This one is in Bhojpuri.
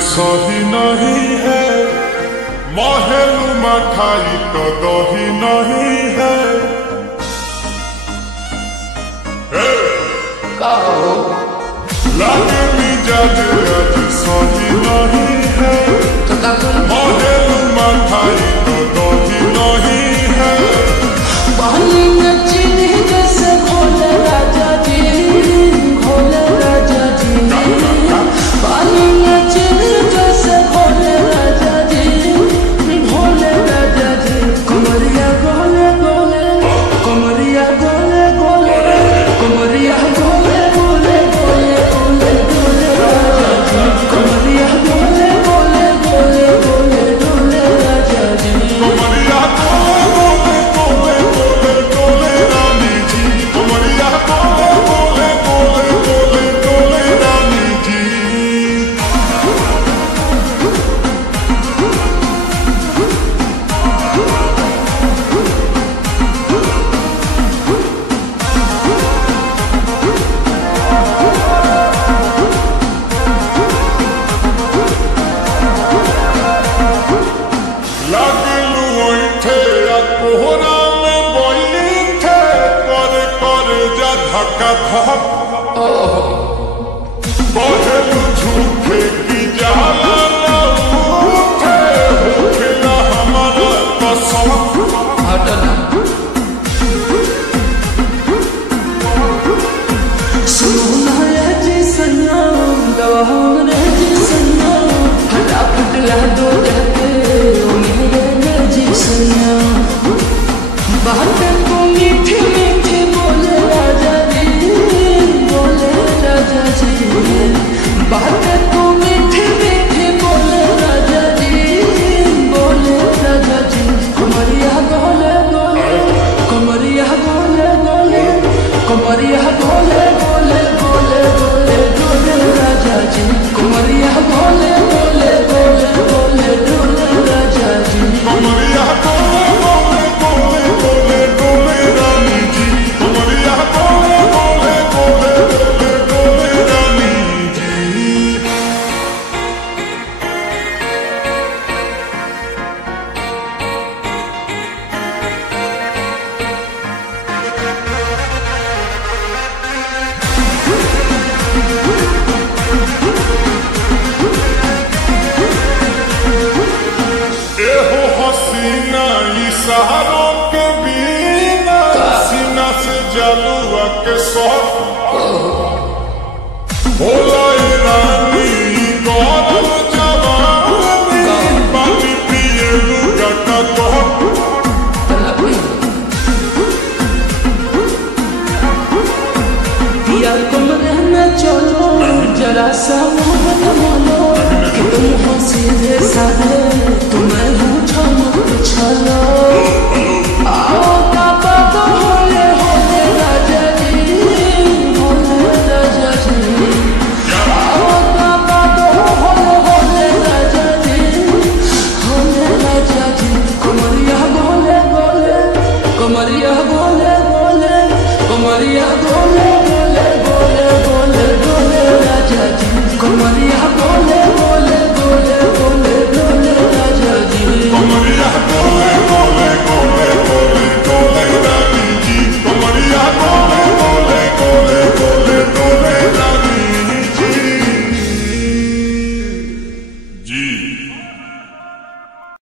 सही नहीं है, महलू मठाई तो दही नहीं है। लागे मिजाज आज सही नहीं है, महलू मठाई तो दही नहीं है। जैसे भोले राजा जी, भोले राजा जी, पानी जैसे भोले राजा जी, भोले राजा जी। कमरिया गोले गोले, कमरिया गोले गोले, कमरिया गोले गोले गोले गोले गोले राजा जी। कमरिया गोले गोले गोले गोले गोले राजा जी। कमरिया गोले गोले गोले गोले रानी जी, कमरिया गोले गोले गोले गोले रानी जी। लागलू ओठे कोहरा में बैठे, कर जा धक्का धक। बहलू झूठे की जाला न उठे, होखेला हमारा कसम। सुना जी सन्ना, दवान जी सन्ना, फटाफट ला दो जाके ओ मेरे जी सन्ना। बातें को मीठी मीठी बोले राजा जी, बोले राजा जी। बातें को मीठी मीठी बोले राजा जी, बोले राजा जी। कमरिया गोले गोले, कमरिया गोले गोले, कमरिया गोले गोले गोले गोले गोले राजा जी। कमरिया गोले गोले गोले गोले गोले राजा जी। कमरिया गोले गोले गोले गोले गोले रानी जी, कमरिया गोले गोले गोले गोले गोले रानी जी। एहो हसीना इशारों के बिना, सीना से जलुआ के सौत भोला रानी गौरव जवानी, पानी पिए लुगा का तोहत। पिया तुम रहना चलो, जरा सा मोहब्बत मानो, कि तुम हो सीधे साधे, तुम्हें हूँ चमक छलो। आओ पापा तो होले होले राजा जी, होले राजा जी। आओ पापा तो होले होले राजा जी, होले राजा जी। कमरिया गोले गोले, कमरिया गोले गोले, कमरिया गोले